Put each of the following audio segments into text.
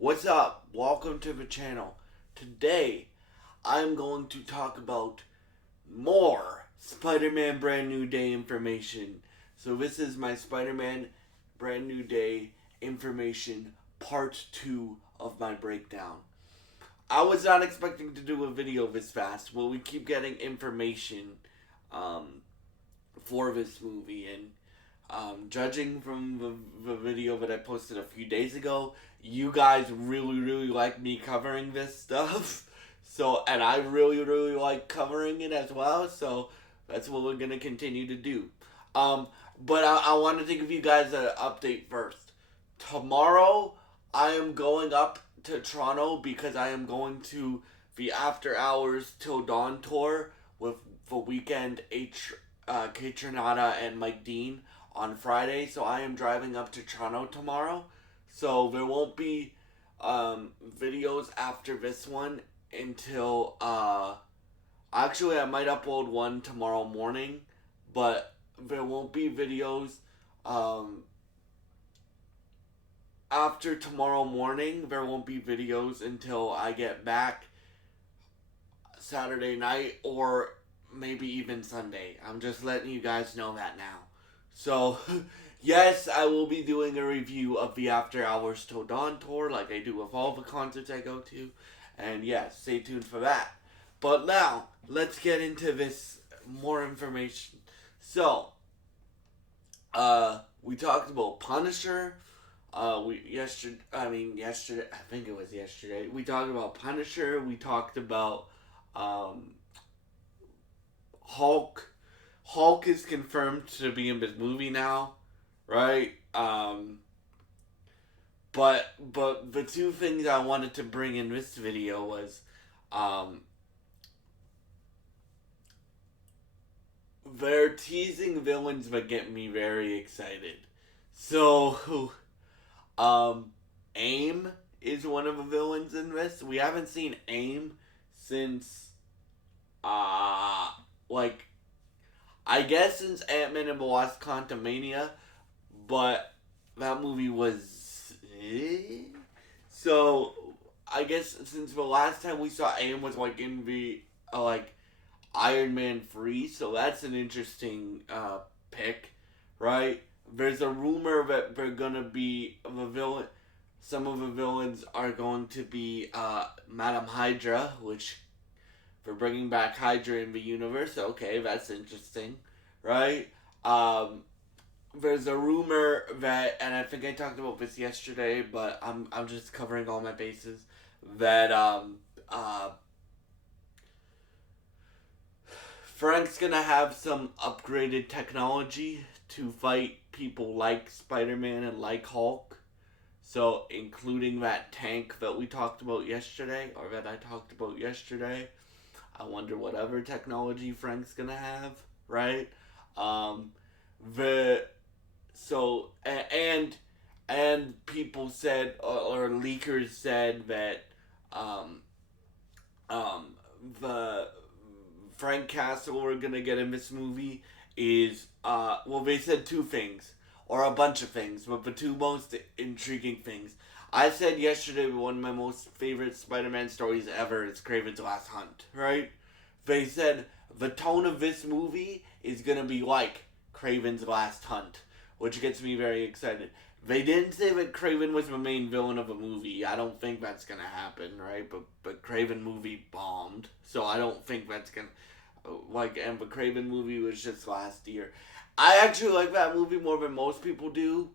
What's up? Welcome to the channel. Today, I'm going to talk about more Spider-Man Brand New Day information. So this is my Spider-Man Brand New Day information part 2 of my breakdown. I was not expecting to do a video this fast. Well, we keep getting information um, for this movie, and judging from the video that I posted a few days ago, you guys really like me covering this stuff. So, and I really like covering it as well. So that's what we're gonna continue to do. Um, but I wanted to give you guys an update first. Tomorrow, I am going up to Toronto because I am going to the After Hours Till Dawn tour with the Weekend Kate Trinata and Mike Dean on Friday, so I am driving up to Toronto tomorrow. So there won't be videos after this one until actually I might upload one tomorrow morning, but there won't be videos after tomorrow morning. There won't be videos until I get back Saturday night or maybe even Sunday. I'm just letting you guys know that now. So, yes, I will be doing a review of the After Hours Till Dawn tour like I do with all the concerts I go to. And yes, stay tuned for that. But now, let's get into this more information. So, we talked about Punisher. Yesterday, I think it was yesterday. We talked about Punisher. We talked about, Hulk. Hulk is confirmed to be in this movie now, right? But the two things I wanted to bring in this video was, they're teasing villains that get me very excited. So, AIM is one of the villains in this. We haven't seen AIM since, like, I guess since Ant-Man and the Wasp Quantumania, but that movie was... So, I guess since the last time we saw AIM was, like, in the, Iron Man 3, so that's an interesting, pick, right? There's a rumor that they're gonna be, some of the villains are going to be, Madam Hydra, which... for bringing back Hydra in the universe. Okay, that's interesting, right? There's a rumor that, and I think I talked about this yesterday, but I'm just covering all my bases. That Frank's gonna have some upgraded technology to fight people like Spider-Man and like Hulk. So, including that tank that we talked about yesterday, or that I talked about yesterday. I wonder what other technology Frank's gonna have, right? The so and people said, or leakers said that the Frank Castle we're gonna get in this movie is well, they said two things or a bunch of things, but the two most intriguing things. I said yesterday one of my most favorite Spider-Man stories ever is Kraven's Last Hunt, right? They said the tone of this movie is gonna be like Kraven's Last Hunt, which gets me very excited. They didn't say that Kraven was the main villain of a movie. I don't think that's gonna happen, right? But Kraven movie bombed, so I don't think that's gonna and the Kraven movie was just last year. I actually like that movie more than most people do.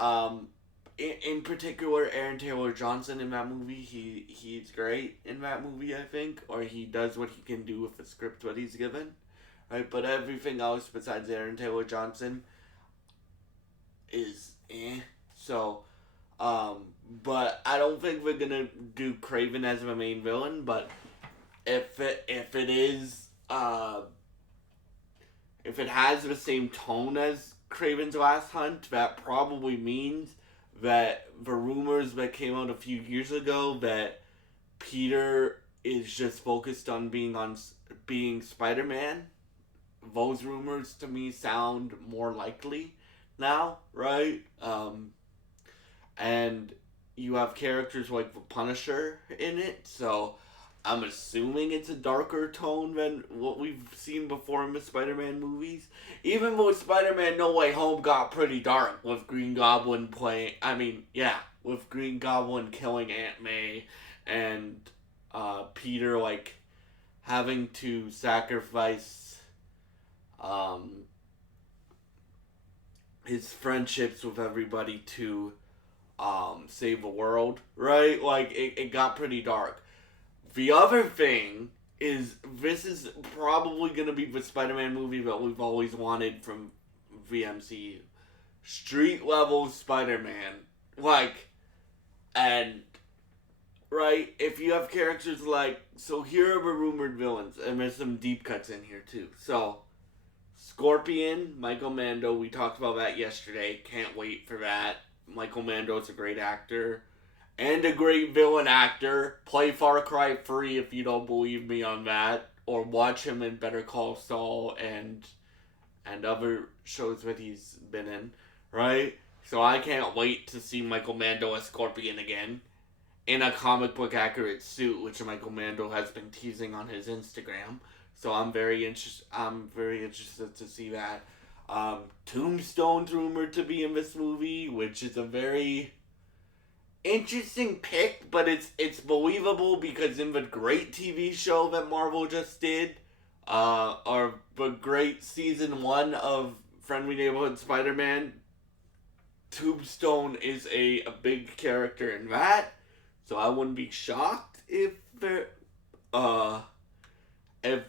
Um, in particular, Aaron Taylor Johnson in that movie, he's great in that movie, I think, or he does what he can do with the script what he's given, right? But everything else besides Aaron Taylor Johnson is So, but I don't think we're gonna do Kraven as the main villain. But if it is, if it has the same tone as Kraven's Last Hunt, that probably means that the rumors that came out a few years ago that Peter is just focused on being Spider-Man, those rumors to me sound more likely now, right? And you have characters like the Punisher in it, so I'm assuming it's a darker tone than what we've seen before in the Spider-Man movies. Even though Spider-Man No Way Home got pretty dark with Green Goblin playing. I mean, yeah, with Green Goblin killing Aunt May and Peter like having to sacrifice um, his friendships with everybody to save the world, right? Like it got pretty dark. The other thing is this is probably gonna be the Spider-Man movie that we've always wanted from the MCU. Street level Spider-Man. Like, and right, if you have characters like, so here are the rumored villains, and there's some deep cuts in here too. So Scorpion, Michael Mando, we talked about that yesterday. Can't wait for that. Michael Mando's a great actor. And a great villain actor. Play Far Cry 3 if you don't believe me on that. Or watch him in Better Call Saul and other shows that he's been in. Right? So I can't wait to see Michael Mando as Scorpion again. In a comic book accurate suit, which Michael Mando has been teasing on his Instagram. So I'm very interested to see that. Tombstone's rumored to be in this movie, which is a very interesting pick, but it's believable because in the great TV show that Marvel just did, or the great season 1 of Friendly Neighborhood Spider-Man, Tombstone is a big character in that. So I wouldn't be shocked if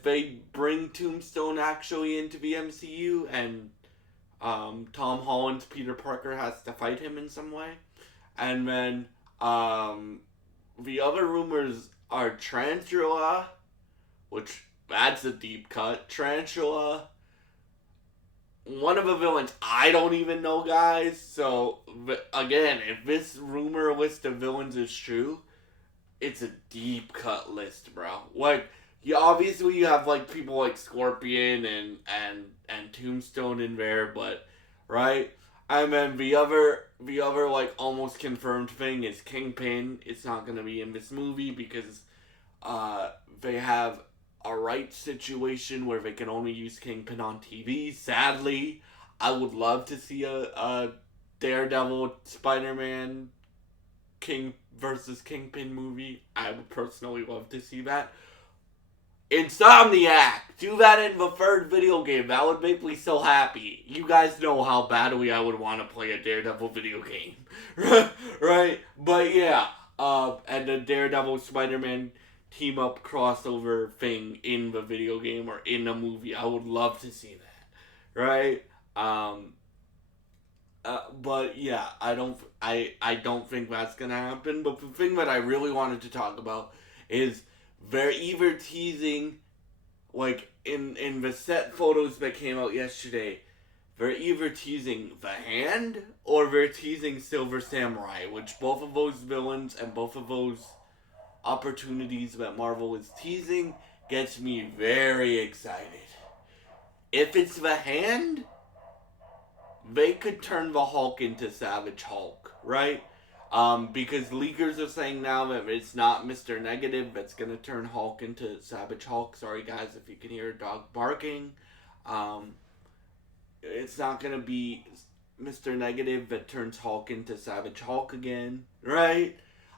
they bring Tombstone actually into the MCU and Tom Holland's Peter Parker has to fight him in some way. And then the other rumors are Tarantula, which that's a deep cut. Tarantula, one of the villains I don't even know, guys. So again, if this rumor list of villains is true, it's a deep cut list, bro. Like, obviously you have like people like Scorpion and Tombstone in there, but right. And then the other like almost confirmed thing is Kingpin. It's not gonna be in this movie because they have a rights situation where they can only use Kingpin on TV. Sadly, I would love to see a Daredevil Spider-Man King versus Kingpin movie. I would personally love to see that. Insomniac! Do that in the third video game. That would make me so happy. You guys know how badly I would want to play a Daredevil video game. Right? But yeah. And the Daredevil Spider-Man team-up crossover thing in the video game or in a movie. I would love to see that. Right? But yeah, I don't think that's gonna happen. But the thing that I really wanted to talk about is they're either teasing, like in the set photos that came out yesterday, they're either teasing the Hand or they're teasing Silver Samurai, which both of those villains and both of those opportunities that Marvel is teasing gets me very excited. If it's the Hand, they could turn the Hulk into Savage Hulk, right? Because leakers are saying now that it's not Mr. Negative that's gonna turn Hulk into Savage Hulk. Sorry guys if you can hear a dog barking. It's not gonna be Mr. Negative that turns Hulk into Savage Hulk again, right?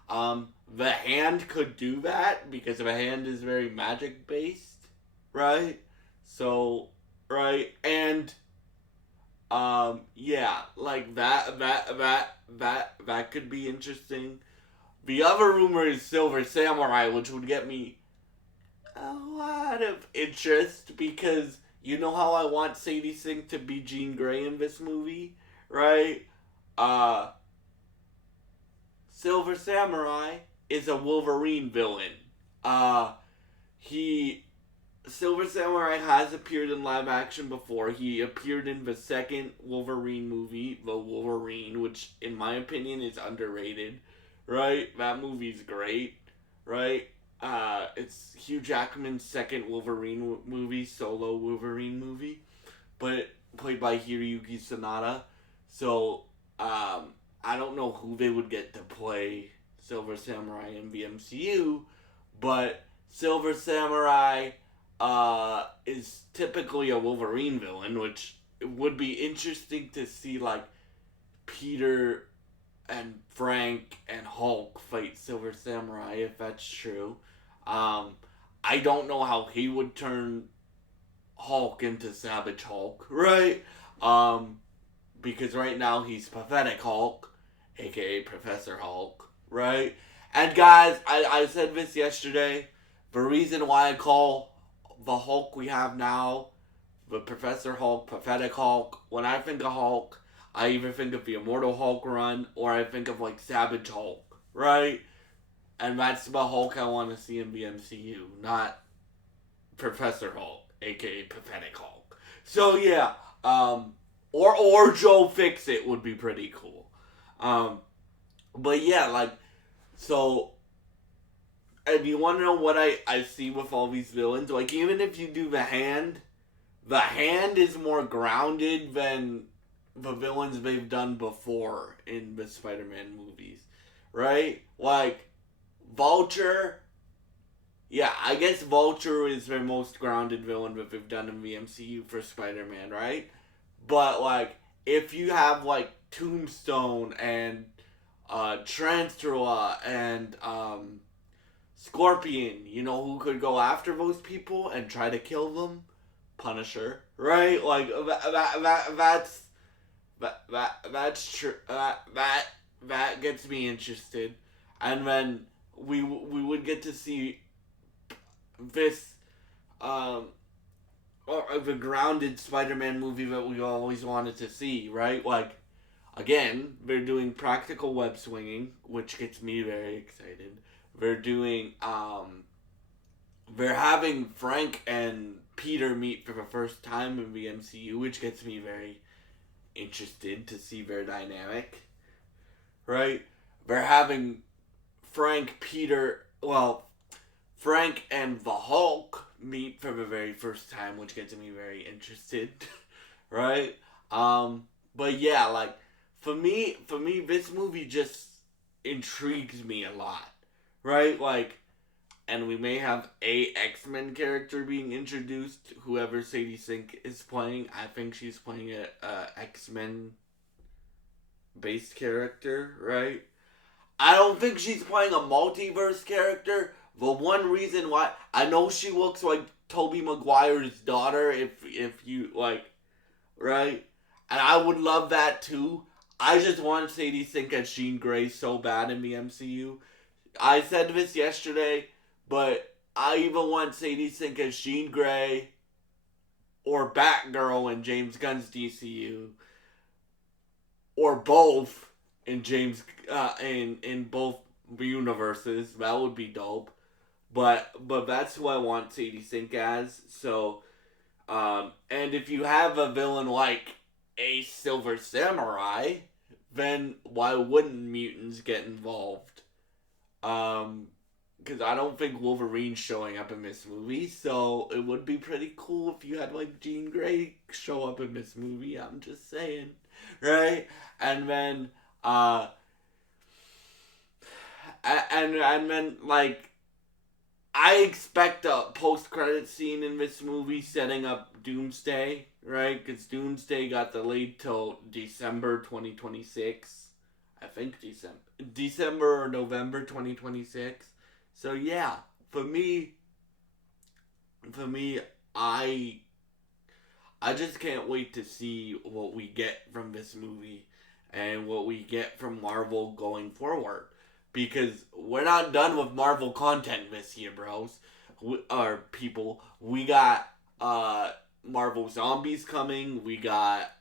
The Hand could do that because the Hand is very magic based, right? So, right, and yeah, like that could be interesting. The other rumor is Silver Samurai, which would get me a lot of interest because you know how I want Sadie Sink to be Jean Grey in this movie, right? Silver Samurai is a Wolverine villain. Silver Samurai has appeared in live action before. He appeared in the second Wolverine movie, The Wolverine, which in my opinion is underrated, right? That movie's great, right? It's Hugh Jackman's second Wolverine movie, solo Wolverine movie, but played by Hiroyuki Sanada. So, I don't know who they would get to play Silver Samurai in the MCU, but Silver Samurai is typically a Wolverine villain, which it would be interesting to see like Peter and Frank and Hulk fight Silver Samurai if that's true. Um, I don't know how he would turn Hulk into Savage Hulk, right? Um, because right now he's Pathetic Hulk, aka Professor Hulk, right? And guys, I said this yesterday. The reason why I call the Hulk we have now the Professor Hulk, Pathetic Hulk, when I think of Hulk, I either think of the Immortal Hulk run or I think of like Savage Hulk, right? And that's the Hulk I want to see in the MCU, not Professor Hulk, aka Pathetic Hulk. So yeah, or Joe Fix It would be pretty cool. Um, but yeah, like so. And you want to know what I see with all these villains? Like even if you do the Hand is more grounded than the villains they've done before in the Spider-Man movies, right? Like Vulture. Yeah, I guess Vulture is their most grounded villain that they've done in the MCU for Spider-Man, right? But like, if you have like Tombstone and Tarantula and Scorpion, you know who could go after those people and try to kill them? Punisher, right? Like that's true. That gets me interested, and then we would get to see this or the grounded Spider-Man movie that we always wanted to see, right? Like again, they're doing practical web swinging, which gets me very excited. They're doing they're having Frank and Peter meet for the first time in the MCU, which gets me very interested to see their dynamic. Right? They're having Frank and the Hulk meet for the very first time, which gets me very interested. Right? But yeah, like for me, this movie just intrigues me a lot. Right? Like, and we may have a X-Men character being introduced. Whoever Sadie Sink is playing, I think she's playing a X-Men based character, right? I don't think she's playing a multiverse character. The one reason why I know she looks like Tobey Maguire's daughter, if you like, right? And I would love that too. I just want Sadie Sink as Jean Grey so bad in the MCU. I said this yesterday, but I even want Sadie Sink as Jean Grey or Batgirl in James Gunn's DCU, or both in in both universes. That would be dope. But that's who I want Sadie Sink as. So, and if you have a villain like a Silver Samurai, then why wouldn't mutants get involved? Because I don't think Wolverine's showing up in this movie, so it would be pretty cool if you had like Jean Grey show up in this movie. I'm just saying, right? And then, and then like I expect a post-credit scene in this movie setting up Doomsday, right? Because Doomsday got delayed till December 2026. I think December or November 2026. So yeah, for me, I just can't wait to see what we get from this movie and what we get from Marvel going forward. Because we're not done with Marvel content this year, bros. Or people. We got Marvel Zombies coming. We got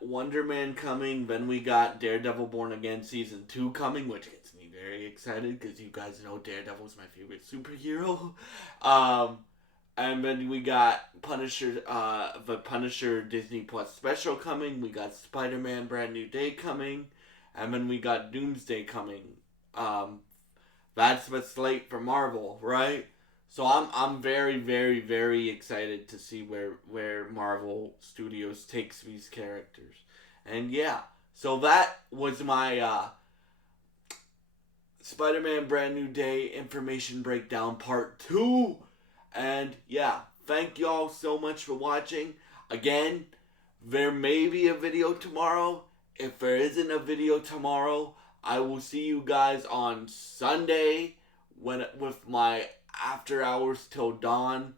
Wonder Man coming. Then we got Daredevil Born Again Season 2 coming, which gets me very excited because you guys know Daredevil's my favorite superhero. And then we got Punisher, the Punisher Disney Plus special coming. We got Spider-Man Brand New Day coming. And then we got Doomsday coming. That's the slate for Marvel, right? So I'm very, very, very excited to see where Marvel Studios takes these characters. And yeah, so that was my Spider-Man Brand New Day information breakdown part 2. And yeah, thank y'all so much for watching. Again, there may be a video tomorrow. If there isn't a video tomorrow, I will see you guys on Sunday with my After Hours Till Dawn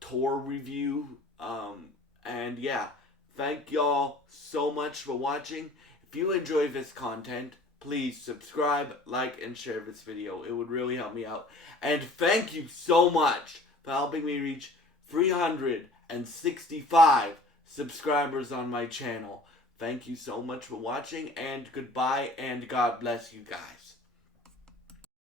tour review. And yeah, thank y'all so much for watching. If you enjoy this content, please subscribe, like, and share this video. It would really help me out. And thank you so much for helping me reach 365 subscribers on my channel. Thank you so much for watching, and goodbye, and God bless you guys.